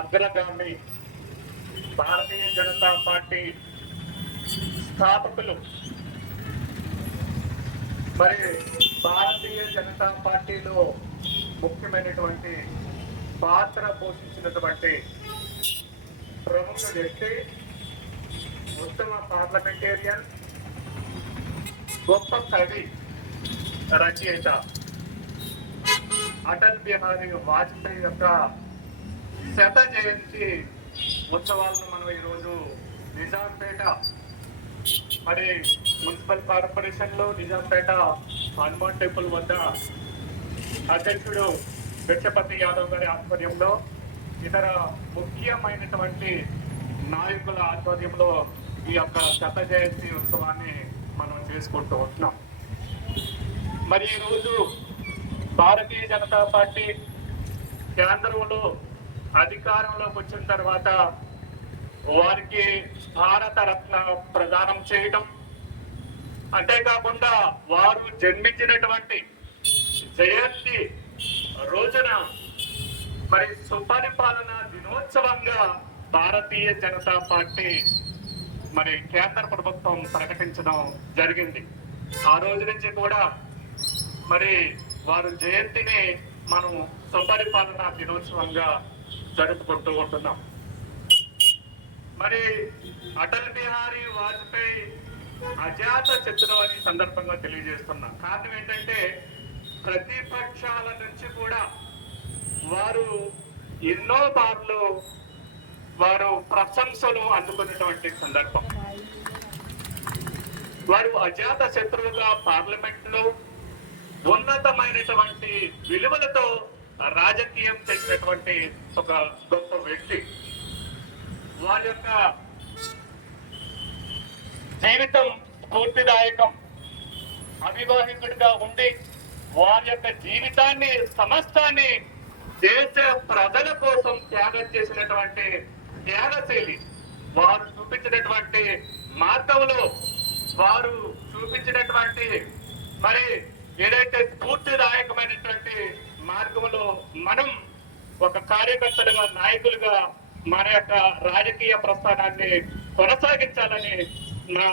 అగ్రగామి భారతీయ జనతా పార్టీ స్థాపకులు. మరి భారతీయ జనతా పార్టీలో ముఖ్యమైనటువంటి పాత్ర పోషించినటువంటి ప్రముఖ వ్యక్తి ఉత్తమ పార్లమెంటేరియన్ గొప్ప కవి రచయిత అటల్ బిహారీ వాజ్పేయి యొక్క శత జయంతి ఉత్సవాలను మనం ఈరోజు నిజాంపేట మరి మున్సిపల్ కార్పొరేషన్లో నిజాంపేట హనుమాన్ టెంపుల్ వద్ద అధ్యక్షుడు విక్షపతి యాదవ్ గారి ఆధ్వర్యంలో ఇతర ముఖ్యమైనటువంటి నాయకుల ఆధ్వర్యంలో ఈ యొక్క శత జయంతి ఉత్సవాన్ని మనం చేసుకుంటూ ఉంటున్నాం మరి ఈరోజు భారతీయ జనతా పార్టీ కేంద్రంలో అధికారంలోకి వచ్చిన తర్వాత వారికి భారత రత్న ప్రదానం చేయటం. అంతేకాకుండా వారు జన్మించినటువంటి జయంతి రోజున మరి సుపరిపాలన దినోత్సవంగా భారతీయ జనతా పార్టీ మరి కేంద్ర ప్రభుత్వం ప్రకటించడం జరిగింది. ఆ రోజు నుంచి కూడా మరి వారు జయంతిని మనం సుపరిపాలన దినోత్సవంగా జరుపుకుంటూ ఉంటున్నాం. మరి అటల్ బిహారీ వాజ్పేయి అజాత చిత్రం అని సందర్భంగా తెలియజేస్తున్నా. కారణం ఏంటంటే ప్రతిపక్షాల నుంచి కూడా వారు ఎన్నో బార్లు వారు ప్రశంసలు అందుకున్నటువంటి సందర్భం. వారు అజాత శత్రువుగా పార్లమెంట్లో ఉన్నతమైనటువంటి విలువలతో రాజకీయం చేసినటువంటి ఒక గొప్ప వ్యక్తి. వారి యొక్క జీవితం స్ఫూర్తిదాయకం అవివాహితుడిగా ఉండి వారి యొక్క జీవితాన్ని సమస్తాన్ని దేశ ప్రజల కోసం త్యాగం చేసినటువంటి త్యాగశైలి. వారు చూపించినటువంటి మార్గంలో వారు చూపించినటువంటి మరి ఏదైతే స్ఫూర్తిదాయకమైనటువంటి మార్గంలో మనం ఒక కార్యకర్తలుగా నాయకులుగా మన యొక్క రాజకీయ ప్రస్థానాన్ని కొనసాగించాలని నా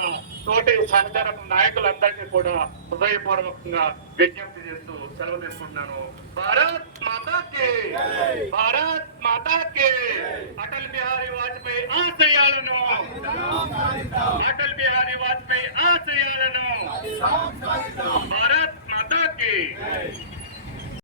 తోటి సహచర నాయకులందరినీ కూడా హృదయపూర్వకంగా విజ్ఞప్తి చేస్తూ సెలవు తీసుకుంటున్నాను. భారత్ మాతాకి! భారత్ మాతాకి! అటల్ బిహారీ వాజ్పేయి ఆశయాలను! అటల్ బిహారీ వాజ్పేయి ఆశయాలను! భారత్ మాతాకి